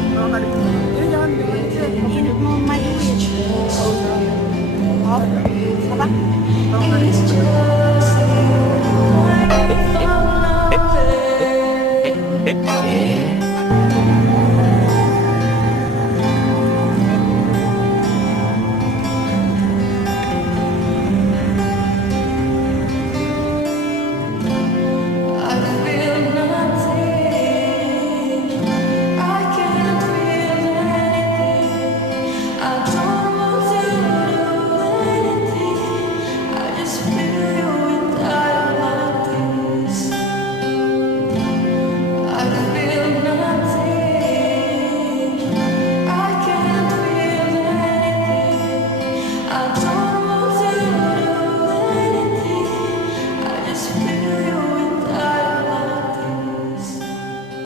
Kalau nggak ini jangan Ini mau majuin. Oh, apa? kalau nggak